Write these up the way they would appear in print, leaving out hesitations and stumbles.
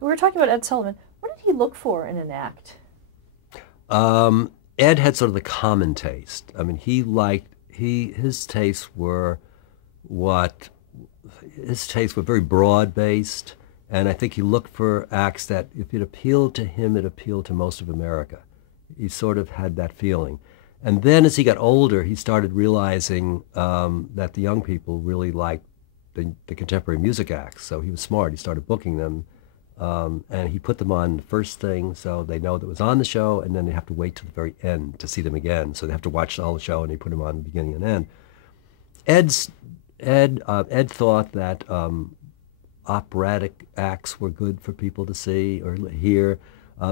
We were talking about Ed Sullivan. What did he look for in an act? Ed had sort of the common taste. I mean, his tastes were what his tastes were very broad based, and I think he looked for acts that if it appealed to him, it appealed to most of America. He sort of had that feeling. And then as he got older, he started realizing that the young people really liked the contemporary music acts. So he was smart. He started booking them, and he put them on the first thing so they know that it was on the show, and then they have to wait till the very end to see them again. So they have to watch the whole show, and he put them on the beginning and end. Ed's Ed thought that operatic acts were good for people to see or hear.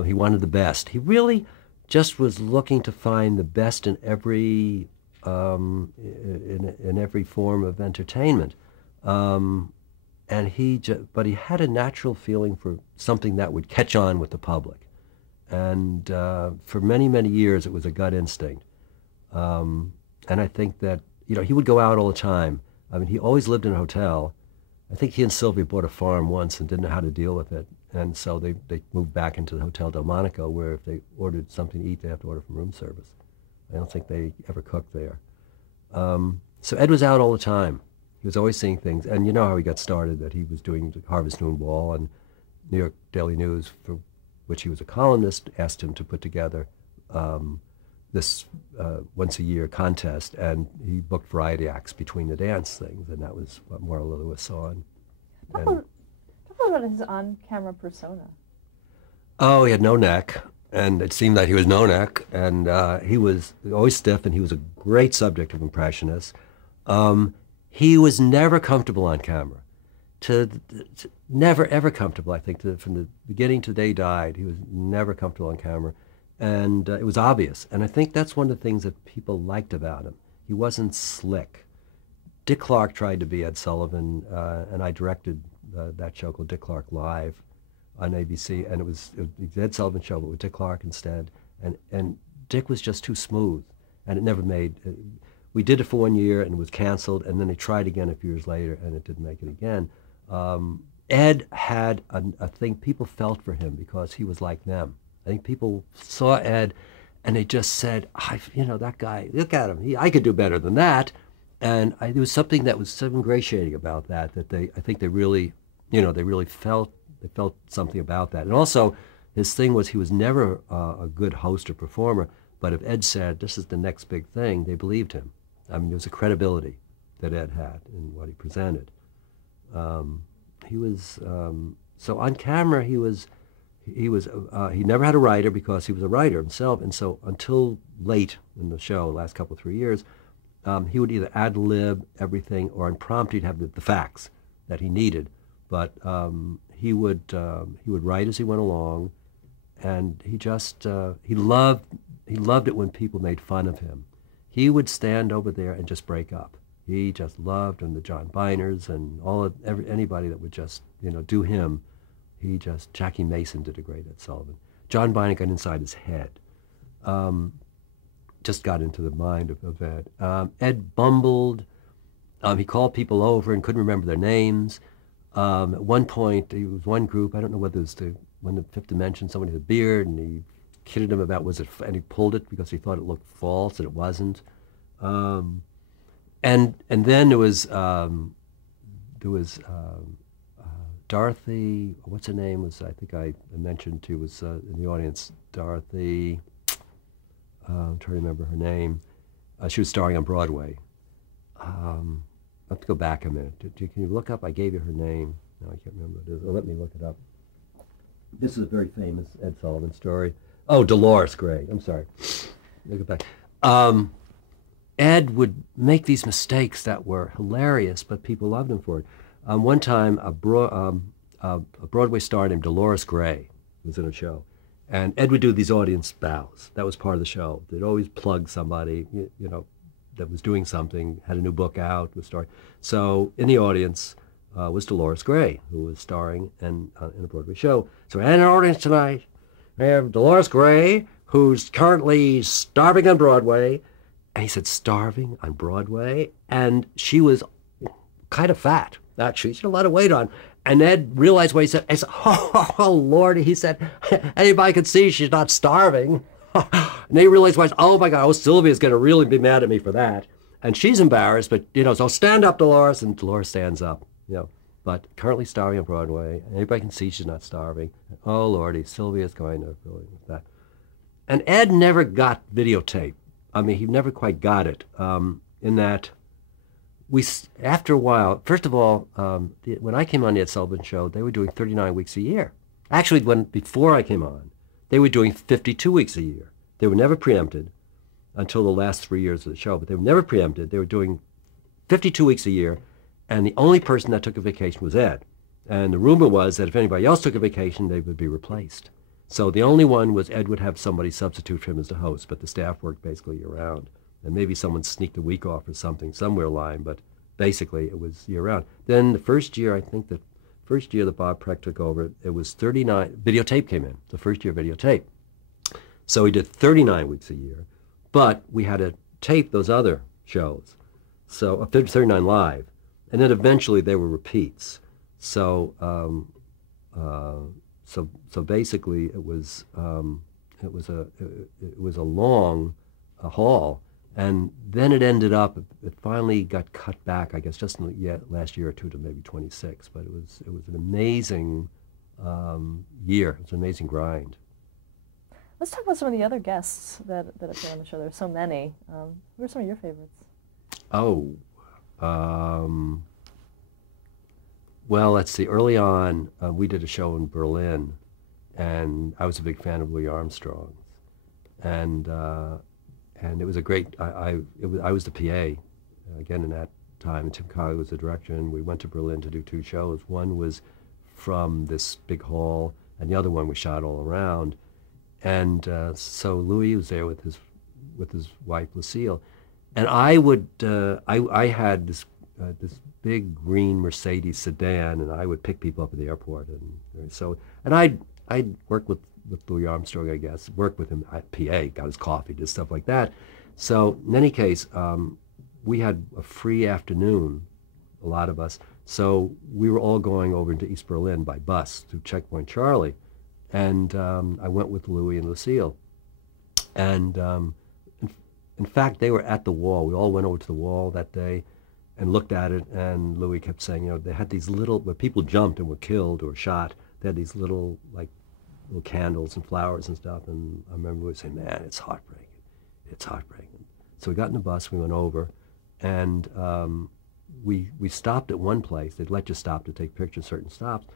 He wanted the best. He really just was looking to find the best in every form of entertainment. And but he had a natural feeling for something that would catch on with the public. And for many, many years, it was a gut instinct. And I think that, he would go out all the time. I mean, he always lived in a hotel. I think he and Sylvia bought a farm once and didn't know how to deal with it. And so they moved back into the Hotel Delmonico, where if they ordered something to eat, they have to order from room service. I don't think they ever cooked there. So Ed was out all the time. He was always seeing things. And you know how he got started, that he was doing the Harvest Moon Ball, and New York Daily News, for which he was a columnist, asked him to put together this once-a-year contest, and he booked variety acts between the dance things, and that was what Maura Lewis saw. And Talk about his on-camera persona. oh, he had no neck, and it seemed that he was no neck, and he was always stiff, and he was a great subject of impressionists. He was never comfortable on camera. Never, ever comfortable, I think. From the beginning to the day he died, he was never comfortable on camera. And it was obvious. And I think that's one of the things that people liked about him. He wasn't slick. Dick Clark tried to be Ed Sullivan, and I directed that show called Dick Clark Live on ABC. And it was the Ed Sullivan show, but with Dick Clark instead. And Dick was just too smooth, and it never made... We did it for 1 year, and it was canceled, and then they tried again a few years later, and it didn't make it again. Ed had a thing people felt for him because he was like them. I think people saw Ed, and they just said, that guy, look at him. I could do better than that. And there was something that was so ingratiating about that I think they really, they really felt something about that. And also, his thing was he was never a good host or performer, but if Ed said, this is the next big thing, they believed him. I mean, there was a credibility that Ed had in what he presented. He was, so on camera, he never had a writer because he was a writer himself. And so until late in the show, last couple, 3 years, he would either ad lib everything, or on prompt he'd have the facts that he needed. But he would write as he went along, and he loved it when people made fun of him. He would stand over there and just break up. He just loved, and the John Beiners and anybody that would just do him. Jackie Mason did a great Ed Sullivan. John Beiner got inside his head. Just got into the mind of Ed. Ed bumbled. He called people over and couldn't remember their names. At one point, there was one group, I don't know whether it was when the Fifth Dimension, somebody had a beard, and he kidded him about and he pulled it because he thought it looked false, and it wasn't. And then there was Dorothy, what's her name? I think I mentioned to was in the audience, Dorothy. I'm trying to remember her name. She was starring on Broadway. I have to go back a minute. Can you look up? I gave you her name. No, I can't remember what it is. Let me look it up. This is a very famous Ed Sullivan story. Oh, Dolores Gray. I'm sorry. Let me go back. Ed would make these mistakes that were hilarious, but people loved him for it. One time, a Broadway star named Dolores Gray was in a show, and Ed would do these audience bows. That was part of the show. They'd always plug somebody, that was doing something, had a new book out, was starring. So in the audience was Dolores Gray, who was starring in a Broadway show. So in our audience tonight, we have Dolores Gray, who's currently starving on Broadway. And he said, starving on Broadway? And she was kind of fat, actually. She had a lot of weight on. And Ed realized what he said. He said, oh, Lord, he said, anybody could see she's not starving. And they realized, oh my God, Sylvia's going to really be mad at me for that. And she's embarrassed, but, so stand up, Dolores. And Dolores stands up, But currently starving on Broadway. Anybody can see she's not starving. Oh, Lordy, Sylvia's going to really that. And Ed never got videotape. I mean, he never quite got it, in that after a while, first of all, when I came on the Ed Sullivan Show, they were doing 39 weeks a year. Actually, before I came on, they were doing 52 weeks a year. They were never preempted until the last 3 years of the show, but they were never preempted. They were doing 52 weeks a year, and the only person that took a vacation was Ed. And the rumor was that if anybody else took a vacation, they would be replaced. So the only one was Ed would have somebody substitute for him as the host, but the staff worked basically year-round. And maybe someone sneaked a week off or something, somewhere line, but basically it was year-round. Then the first year, I think the first year that Bob Preck took over, it was 39, videotape came in, the first year videotape. So he did 39 weeks a year, but we had to tape those other shows, so 39 live, and then eventually they were repeats. So so basically it was a long haul. And then it ended up, it finally got cut back, I guess, just in the last year or two to maybe 26. But it was an amazing year. It was an amazing grind. Let's talk about some of the other guests that appear on the show. There's so many. Who are some of your favorites? Oh, well, let's see. Early on, we did a show in Berlin, and I was a big fan of Louis Armstrong's. And it was a great, I was the PA, again in that time, and Tim Colley was the director, and we went to Berlin to do 2 shows. One was from this big hall, and the other one we shot all around. And so Louis was there with his wife, Lucille. And I had this big green Mercedes sedan, and I would pick people up at the airport. And I'd work with Louis Armstrong, I guess, worked with him at PA, got his coffee, did stuff like that. So in any case, we had a free afternoon, a lot of us. So we were all going over into East Berlin by bus to Checkpoint Charlie. And I went with Louis and Lucille. And in fact, they were at the wall. We all went over to the wall that day and looked at it. And Louis kept saying, they had these little, where people jumped and were killed or shot, they had these little, little candles and flowers and stuff. And I remember we saying, man, it's heartbreaking. It's heartbreaking. So we got in the bus, we went over, and we stopped at one place. They'd let you stop to take pictures, certain stops.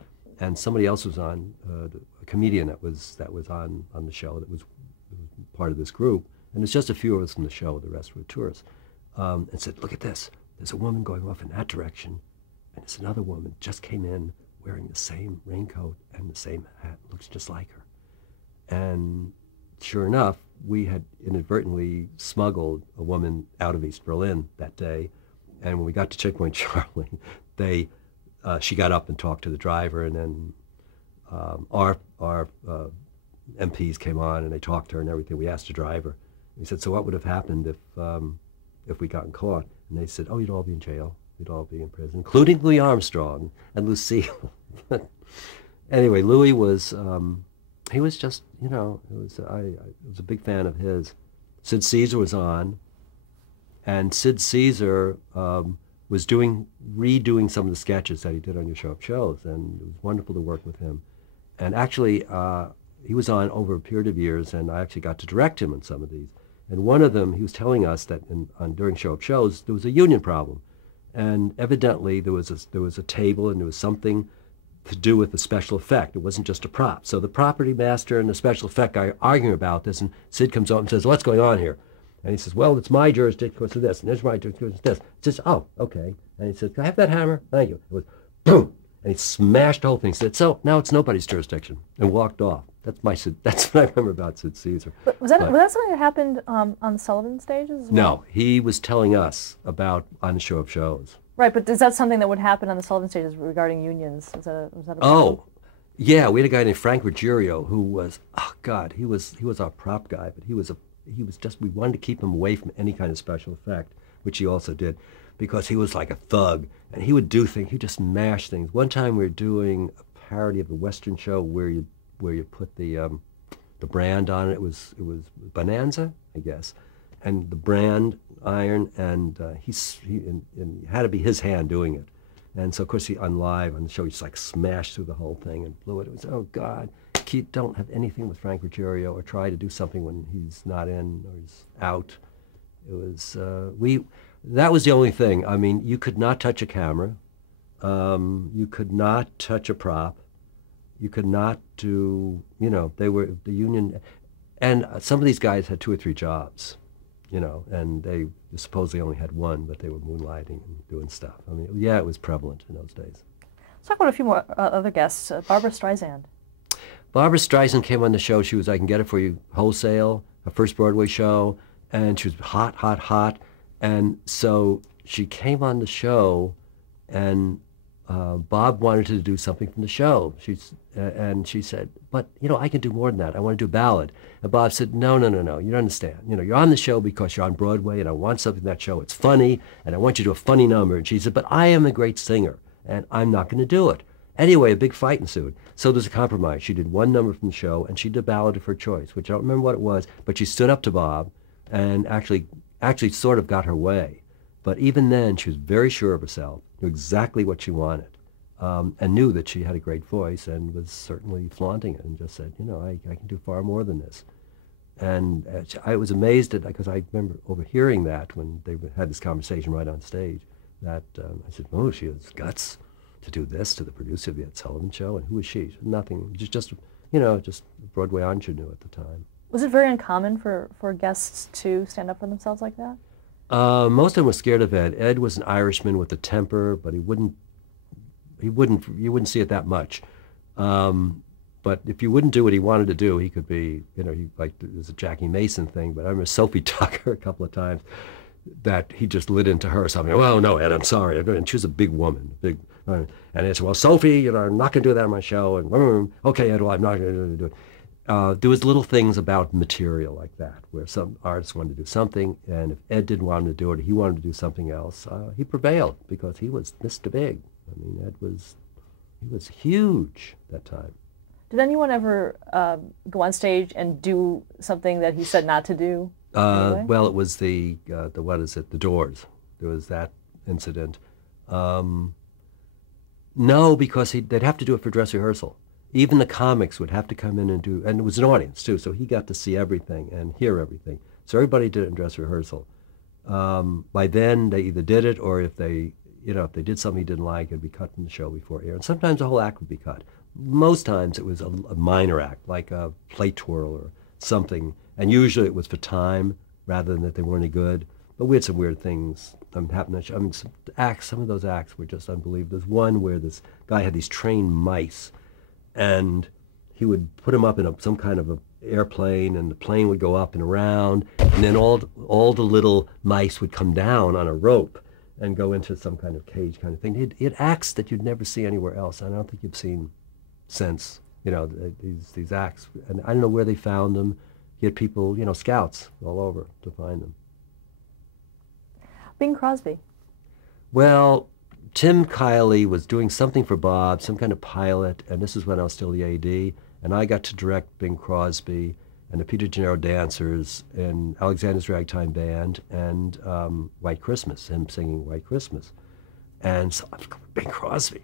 And somebody else was on, a comedian that was on the show that was part of this group. And it's just a few of us from the show, the rest were tourists. And said, look at this. There's a woman going off in that direction, and there's another woman just came in wearing the same raincoat and the same hat, looks just like her. And sure enough, we had inadvertently smuggled a woman out of East Berlin that day. And when we got to Checkpoint Charlie, she got up and talked to the driver, and then our MPs came on and they talked to her and everything. We asked the driver. We said, so what would have happened if we gotten caught? And they said, oh, you'd all be in jail. You'd all be in prison, including Louis Armstrong and Lucille. Anyway, Louis was, he was just, I was a big fan of his. Sid Caesar was on, and Sid Caesar was redoing some of the sketches that he did on your show up shows, and it was wonderful to work with him. And actually, he was on over a period of years, and I actually got to direct him on some of these. And one of them, he was telling us that during show up shows, there was a union problem. And evidently, there was a table, and there was something to do with the special effect. It wasn't just a prop. So the property master and the special effect guy are arguing about this, and Sid comes up and says, what's going on here? And he says, well, it's my jurisdiction because of this, and there's my jurisdiction because of this. He says, oh, okay. And he says, can I have that hammer? Thank you. It was boom, and he smashed the whole thing. He said, so now it's nobody's jurisdiction, and walked off. That's what I remember about Sid Caesar. But was that something that happened on the Sullivan stages as well? No, he was telling us about on the show of shows. Right, but is that something that would happen on the Sullivan stages regarding unions? Was that a problem? Oh, yeah, we had a guy named Frank Ruggiero who was, oh God, he was our prop guy, but we wanted to keep him away from any kind of special effect. which he also did, because he was like a thug, and he would do things. He'd just mash things. One time we were doing a parody of the Western show where you put the brand on it. It was Bonanza, I guess, and the brand iron, and and it had to be his hand doing it. And so, of course, on the show, he just like smashed through the whole thing and blew it. It was, oh, God, don't have anything with Frank Ruggiero or try to do something when he's not in or he's out. It was, that was the only thing. I mean, you could not touch a camera. You could not touch a prop. You could not do, they were the union. And some of these guys had 2 or 3 jobs, and they supposedly only had one, but they were moonlighting and doing stuff. I mean, yeah, it was prevalent in those days. Let's talk about a few more other guests. Barbra Streisand. Barbra Streisand came on the show. She was I Can Get It For You wholesale, her first Broadway show, and she was hot, hot, hot. And so she came on the show, and Bob wanted her to do something from the show. And she said, but, I can do more than that. I want to do a ballad. And Bob said, no, you don't understand. You're on the show because you're on Broadway, and I want something in that show. It's funny, and I want you to do a funny number. And she said, but I am a great singer, and I'm not going to do it. Anyway, a big fight ensued. So there's a compromise. She did one number from the show, and she did a ballad of her choice, which I don't remember what it was, but she stood up to Bob and actually sort of got her way. But even then, she was very sure of herself, knew exactly what she wanted, and knew that she had a great voice and was certainly flaunting it and just said, I can do far more than this. And I was amazed at that because I remember overhearing that when they had this conversation right on stage, that I said, oh, she has guts to do this to the producer of the Ed Sullivan Show. And who was she? Nothing, just a Broadway ingenue at the time. Was it very uncommon for guests to stand up for themselves like that? Most of them were scared of Ed. Ed was an Irishman with a temper, but you wouldn't see it that much. But if you wouldn't do what he wanted to do, he could be, there's a Jackie Mason thing, but I remember Sophie Tucker a couple of times that he just lit into her something. Well, no, Ed, I'm sorry. And she was a big woman, and he said, well, Sophie, I'm not going to do that on my show. And okay, Ed, well, I'm not going to do it. There was little things about material like that, where some artists wanted to do something, and if Ed didn't want him to do it, he wanted to do something else. He prevailed because he was Mr. Big. I mean, he was huge that time. Did anyone ever go on stage and do something that he said not to do? Anyway? Well, it was the Doors. There was that incident. No, because they'd have to do it for dress rehearsal. Even the comics would have to come in and do, and it was an audience too, so he got to see everything and hear everything. So everybody did it in dress rehearsal. By then, they either did it, or if they did something he didn't like, it'd be cut from the show before air. And sometimes the whole act would be cut. Most times it was a minor act, like a plate twirl or something, and usually it was for time rather than that they weren't any good. But we had some weird things happen. I mean, some of those acts were just unbelievable. There's one where this guy had these trained mice, and he would put them up in some kind of a airplane, and the plane would go up and around, and then all the little mice would come down on a rope and go into some kind of cage kind of thing. It acts that you'd never see anywhere else. I don't think you've seen since, these acts. And I don't know where they found them. He had people, scouts all over to find them. Bing Crosby. Well, Tim Kiley was doing something for Bob, some kind of pilot, and this is when I was still the AD, and I got to direct Bing Crosby and the Peter Gennaro Dancers and Alexander's Ragtime Band and White Christmas, him singing White Christmas. And so I was going, Bing Crosby.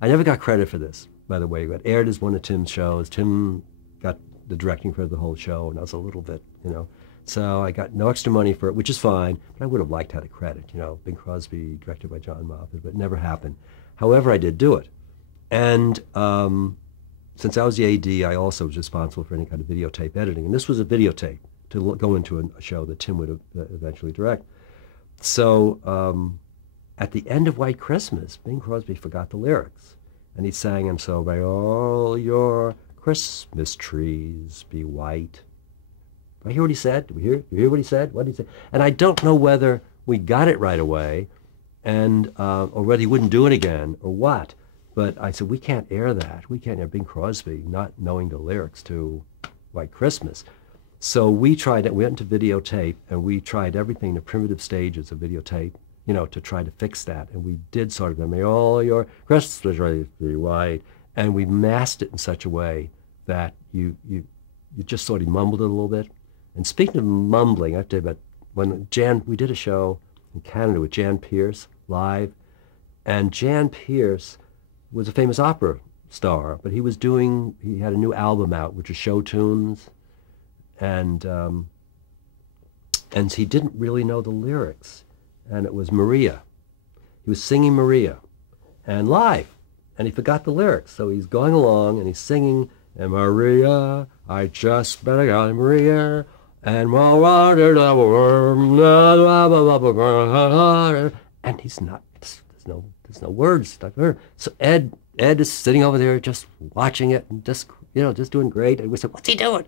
I never got credit for this, by the way. It got aired as one of Tim's shows. Tim got the directing for the whole show, and I was a little bit, So I got no extra money for it, which is fine, but I would have liked to have the credit. Bing Crosby, directed by John Moffitt, but it never happened. However, I did do it. And since I was the AD, I also was responsible for any kind of videotape editing. And this was a videotape to go into a show that Tim would eventually direct. So at the end of White Christmas, Bing Crosby forgot the lyrics. And he sang, and so by all your Christmas trees be white. Did I hear what he said? Did you hear what he said? What did he say? And I don't know whether we got it right away, and or whether he wouldn't do it again, or what. But I said, we can't air that. We can't air Bing Crosby not knowing the lyrics to White Christmas. So we tried it. We went into videotape, and we tried everything, the primitive stages of videotape, to try to fix that. And we did sort of, may all your Christmas be white, and we masked it in such a way that you just sort of mumbled it a little bit. And speaking of mumbling, I have to admit, we did a show in Canada with Jan Pierce live, and Jan Pierce was a famous opera star, but he had a new album out, which is show tunes, and he didn't really know the lyrics, and it was Maria. He was singing Maria, and live, and he forgot the lyrics, so he's going along and he's singing, and Maria, I just met a guy, Maria, and he's not. There's no words. So Ed is sitting over there just watching it and just doing great. And we said, "What's he doing?"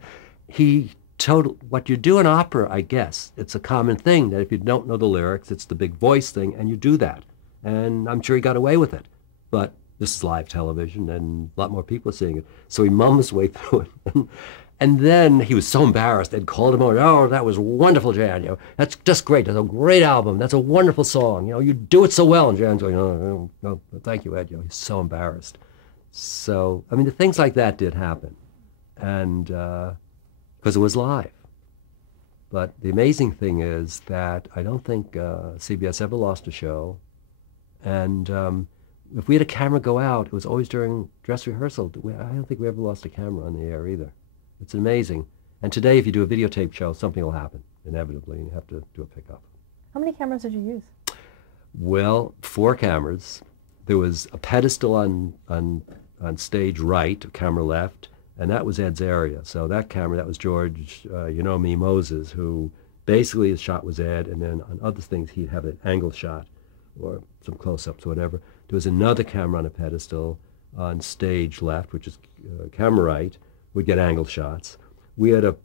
He told what you do in opera. I guess it's a common thing that if you don't know the lyrics, it's the big voice thing, and you do that. And I'm sure he got away with it, but this is live television, and a lot more people are seeing it. So he mumbled his way through it. And then he was so embarrassed. Ed called him over. "Oh, that was wonderful, Jan. That's just great. That's a great album. That's a wonderful song. You do it so well." And Jan's going, "No, thank you, Ed." He's so embarrassed. So, I mean, the things like that did happen, and because it was live. But the amazing thing is that I don't think CBS ever lost a show, and if we had a camera go out, it was always during dress rehearsal. I don't think we ever lost a camera on the air either. It's amazing. And today, if you do a videotape show, something will happen, inevitably. You have to do a pickup. How many cameras did you use? Well, 4 cameras. There was a pedestal on stage right, camera left, and that was Ed's area. So that camera, that was George, Moses, who basically his shot was Ed, and then on other things he'd have an angle shot or some close-ups or whatever. There was another camera on a pedestal on stage left, which is camera right. We'd get angle shots. We had a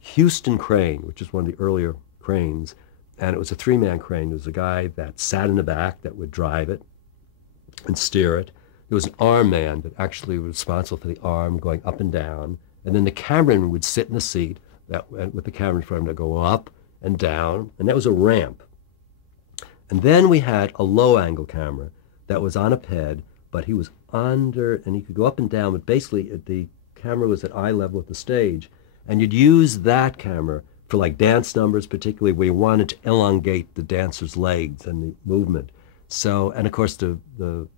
Houston crane, which is one of the earlier cranes, and it was a 3-man crane. There was a guy that sat in the back that would drive it and steer it. There was an arm man that actually was responsible for the arm going up and down, and then the cameraman would sit in the seat with the camera in front of him to go up and down, and that was a ramp. And then we had a low-angle camera that was on a ped, but he was under, and he could go up and down, but basically the camera was at eye level with the stage, and you'd use that camera for like dance numbers, particularly where you wanted to elongate the dancer's legs and the movement. So, and of course the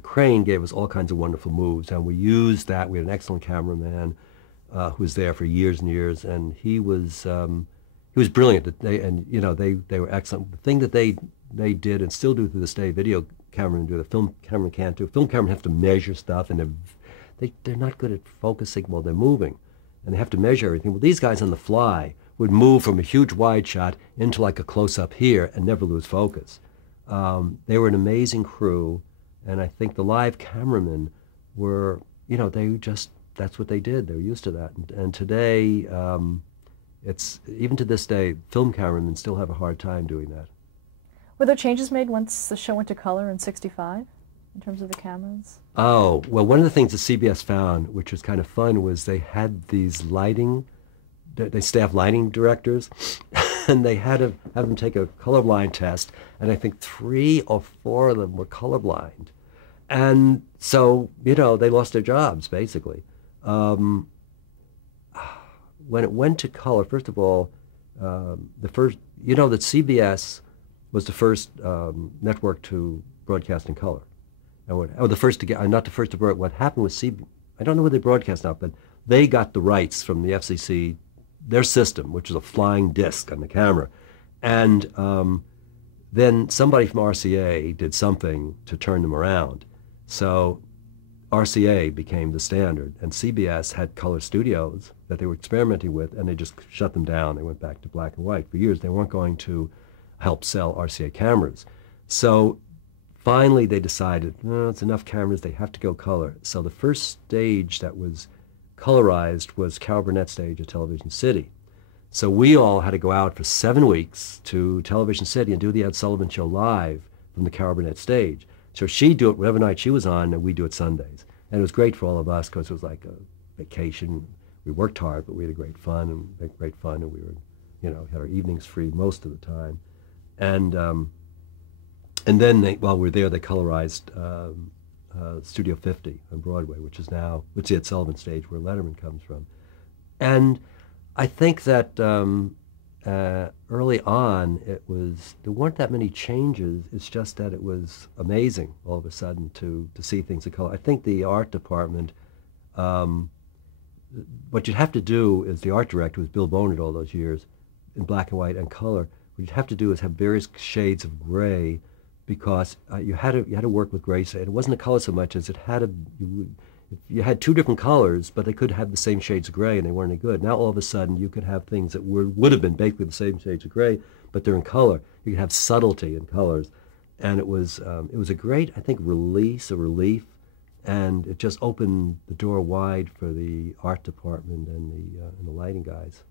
crane gave us all kinds of wonderful moves, and we used that. We had an excellent cameraman who was there for years and years, and he was brilliant. They were excellent. The thing that they did and still do to this day, video cameramen do, the film cameraman can't do. Film cameramen have to measure stuff, and they're not good at focusing while they're moving, and they have to measure everything. Well, these guys on the fly would move from a huge wide shot into like a close-up here and never lose focus. They were an amazing crew, and I think the live cameramen were, that's what they did. They were used to that. And today, even to this day, film cameramen still have a hard time doing that. Were there changes made once the show went to color in '65? In terms of the cameras? Oh, well, one of the things that CBS found, which was kind of fun, was they had these they staffed lighting directors, and they had to have them take a colorblind test, and I think 3 or 4 of them were colorblind. And so, they lost their jobs, basically. When it went to color, first of all, that CBS was the first network to broadcast in color. The first to get, not the first to broadcast. What happened with I don't know where they broadcast now, but they got the rights from the FCC, their system, which is a flying disc on the camera. And then somebody from RCA did something to turn them around. So RCA became the standard, and CBS had color studios that they were experimenting with, and they just shut them down. They went back to black and white. For years, they weren't going to help sell RCA cameras. So finally, they decided, no, it's enough cameras, they have to go color. So the first stage that was colorized was Carol Burnett stage at Television City. So we all had to go out for 7 weeks to Television City and do the Ed Sullivan Show live from the Carol Burnett stage. So she'd do it whatever night she was on, and we'd do it Sundays. And it was great for all of us because it was like a vacation. we worked hard, but we had great fun, and we were, had our evenings free most of the time. And then while we were there, they colorized Studio 50 on Broadway, which is the Ed Sullivan stage where Letterman comes from. And I think that early on, there weren't that many changes. It's just that it was amazing all of a sudden to see things in color. I think the art department, what you'd have to do is, the art director was Bill Bonard all those years, in black and white and color. What you'd have to do is have various shades of gray, because you had to work with gray. It wasn't a color so much as you had two different colors, but they could have the same shades of gray, and they weren't any good. Now all of a sudden you could have things that would have been basically the same shades of gray, but they're in color. You could have subtlety in colors, and it was a great, I think, a relief, and it just opened the door wide for the art department and the lighting guys.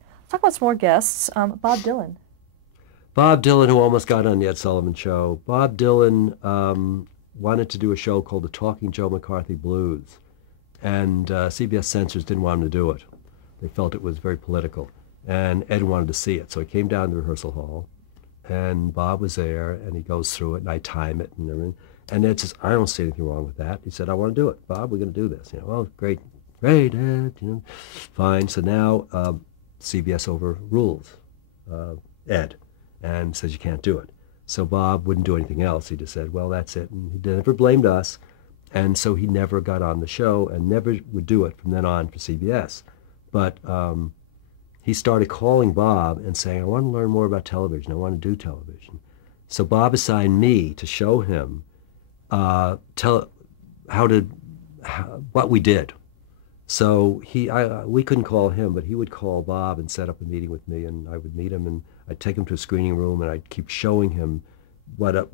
Let's talk about some more guests. Bob Dylan. Bob Dylan, who almost got on the Ed Sullivan Show. Bob Dylan wanted to do a show called The Talking Joe McCarthy Blues, and CBS censors didn't want him to do it. They felt it was very political, and Ed wanted to see it. So he came down to the rehearsal hall, and Bob was there, and he goes through it, and I time it and everything. And Ed says, I don't see anything wrong with that. He said, I want to do it. Bob, we're going to do this. Well, great, Ed, fine. So now CBS overrules Ed and says you can't do it. So Bob wouldn't do anything else. He just said, well, that's it. And he never blamed us. And so he never got on the show and never would do it from then on for CBS. But he started calling Bob and saying, I want to learn more about television. I want to do television. So Bob assigned me to show him what we did. So we couldn't call him, but he would call Bob and set up a meeting with me, and I would meet him, and I'd take him to a screening room, and I'd keep showing him what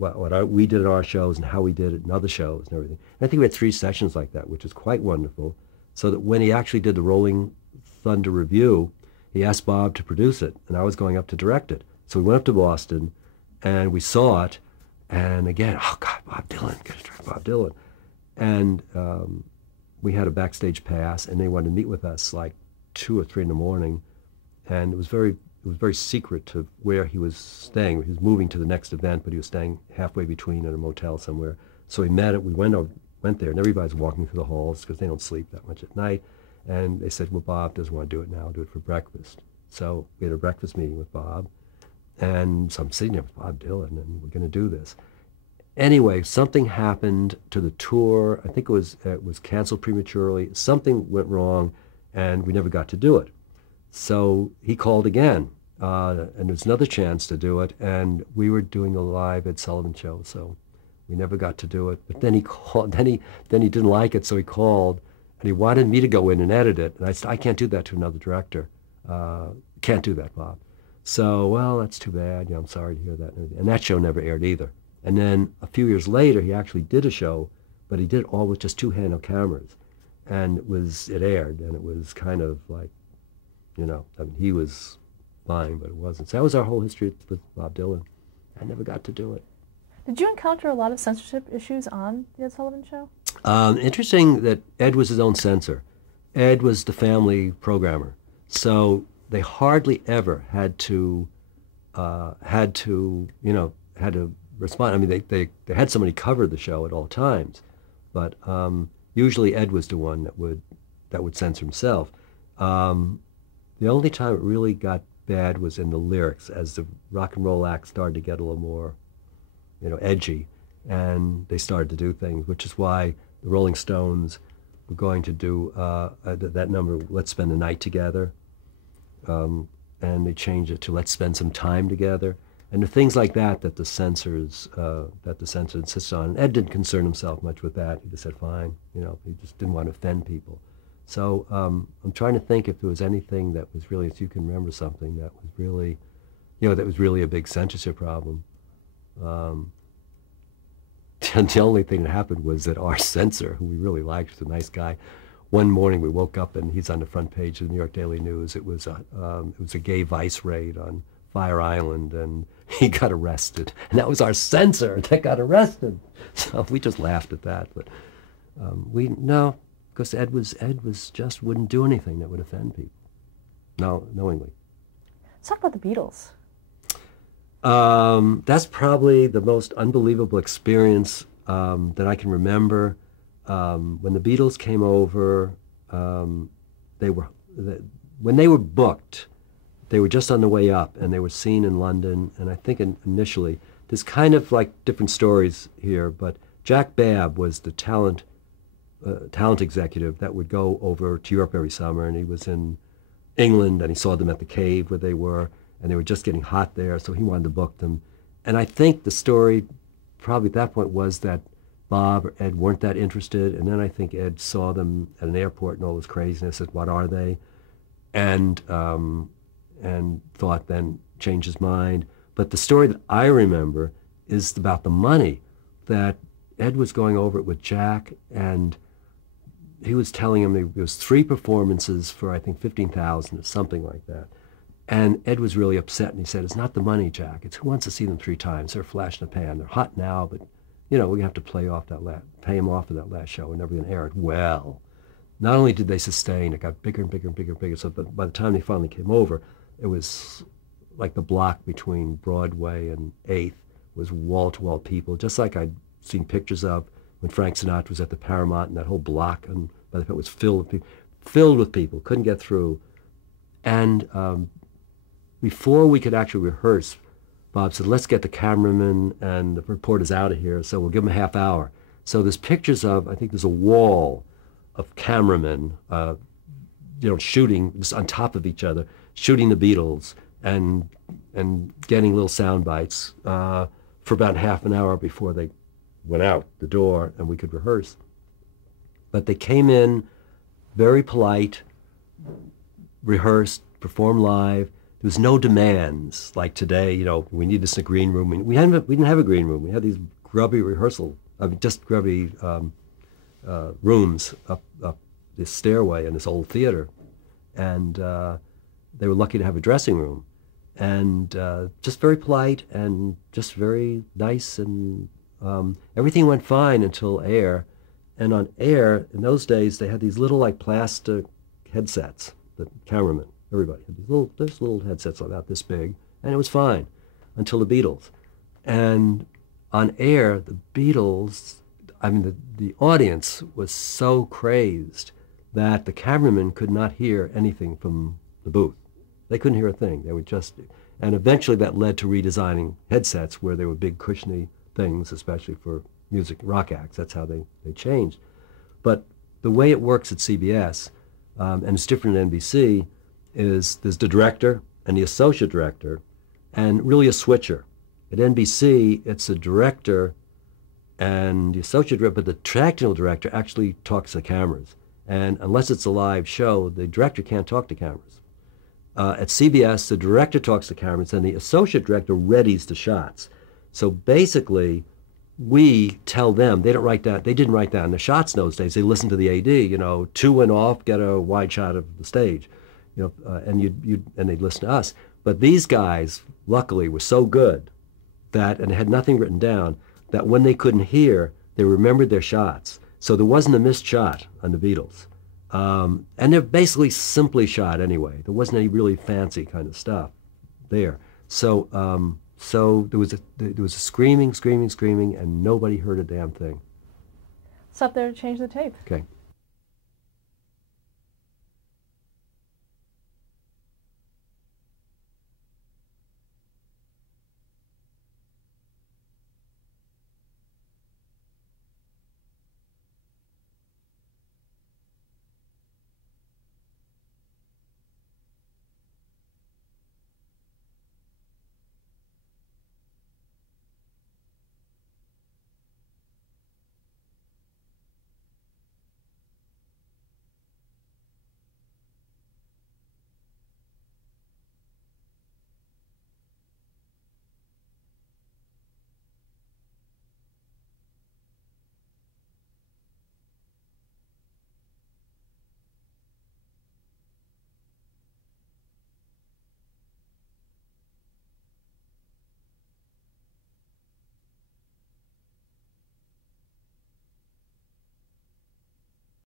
we did at our shows and how we did it in other shows and everything. And I think we had 3 sessions like that, which was quite wonderful. So that when he actually did the Rolling Thunder review, he asked Bob to produce it, and I was going up to direct it. So we went up to Boston, and we saw it, and again, oh God, Bob Dylan, gotta direct Bob Dylan. And we had a backstage pass, and they wanted to meet with us like 2 or 3 in the morning, and it was very secret to where he was staying. He was moving to the next event, but he was staying halfway between at a motel somewhere. So we went there, and everybody's walking through the halls because they don't sleep that much at night. And they said, well, Bob doesn't want to do it now, do it for breakfast. So we had a breakfast meeting with Bob, and so I'm sitting there with Bob Dylan, and we're going to do this. Anyway, something happened to the tour. I think it was canceled prematurely. Something went wrong, and we never got to do it. So he called again, and there's another chance to do it, and we were doing a live Ed Sullivan Show, so we never got to do it. But then he called. Then he didn't like it, so he called, and he wanted me to go in and edit it. And I said, I can't do that to another director. Can't do that, Bob. So, well, that's too bad. I'm sorry to hear that. And that show never aired either. And then a few years later, he actually did a show, but he did it all with just 2 handheld cameras. And it aired, and it was kind of like, he was fine, but it wasn't. So that was our whole history with Bob Dylan. I never got to do it. Did you encounter a lot of censorship issues on the Ed Sullivan Show? Interesting that Ed was his own censor. Ed was the family programmer. So they hardly ever had to respond. I mean, they had somebody cover the show at all times, but usually Ed was the one that would censor himself. The only time it really got bad was in the lyrics, as the rock and roll act started to get a little more, edgy, and they started to do things, which is why the Rolling Stones were going to do that number, "Let's Spend the Night Together," and they changed it to "Let's Spend Some Time Together." And the things like that the censor insists on. And Ed didn't concern himself much with that. He just said, fine. He just didn't want to offend people. So I'm trying to think if there was anything that was really, if you can remember something that was really, that was really a big censorship problem. The only thing that happened was that our censor, who we really liked, was a nice guy. One morning we woke up and he's on the front page of the New York Daily News. It was a gay vice raid on Fire Island, and he got arrested. And that was our censor that got arrested. So we just laughed at that. But because Ed was just wouldn't do anything that would offend people, knowingly. Let's talk about the Beatles. That's probably the most unbelievable experience that I can remember. When the Beatles came over, when they were booked, they were just on the way up, and they were seen in London. And I think initially, there's kind of like different stories here, but Jack Babb was the talent executive that would go over to Europe every summer, and he was in England, and he saw them at the Cave where they were, and they were just getting hot there, so he wanted to book them. And I think the story probably at that point was that Bob or Ed weren't that interested, and then I think Ed saw them at an airport and all this craziness, said, what are they? And thought then changed his mind. But the story that I remember is about the money, that Ed was going over it with Jack, and he was telling him there was 3 performances for, I think, $15,000 or something like that. And Ed was really upset, and he said, it's not the money, Jack. It's who wants to see them 3 times. They're a flash in the pan. They're hot now, but, we're going to have to pay him off for that last show. We're never going to air it. Well, not only did they sustain, it got bigger and bigger and bigger and bigger. So by the time they finally came over, it was like the block between Broadway and 8th was wall-to-wall people, just like I'd seen pictures of when Frank Sinatra was at the Paramount, and that whole block, and by the time it was filled with people, couldn't get through. And before we could actually rehearse, Bob said, let's get the cameraman and the reporters out of here, so we'll give them a half hour. So there's pictures of, I think there's a wall of cameramen, shooting just on top of each other, shooting the Beatles and getting little sound bites for about half an hour before they went out the door and we could rehearse. But they came in very polite, rehearsed, performed live. There was no demands like today, we need this in a green room. We didn't have a green room. We had these grubby just grubby rooms up this stairway in this old theater. And they were lucky to have a dressing room. And just very polite and just very nice, and everything went fine until air. And on air, in those days, they had these little like plastic headsets, the cameramen, everybody had these little headsets about this big, and it was fine until the Beatles. And on air, the Beatles, the audience was so crazed that the cameramen could not hear anything from the booth. They couldn't hear a thing. They would just, and eventually that led to redesigning headsets where they were big cushiony things, especially for music, rock acts. That's how they changed. But the way it works at CBS, and it's different at NBC, is there's the director and the associate director, and really a switcher. At NBC, it's the director and the associate director, but the technical director actually talks to cameras. And unless it's a live show, the director can't talk to cameras. At CBS, the director talks to cameras, and the associate director readies the shots. So basically, we tell them, they didn't write down the shots in those days. They listened to the AD, 2 went off, get a wide shot of the stage, and they'd listen to us. But these guys, luckily, were so good and had nothing written down, that when they couldn't hear, they remembered their shots. So there wasn't a missed shot on the Beatles. And they're basically simply shot anyway. There wasn't any really fancy kind of stuff there. So there was a screaming, and nobody heard a damn thing. Stop there to change the tape. Okay.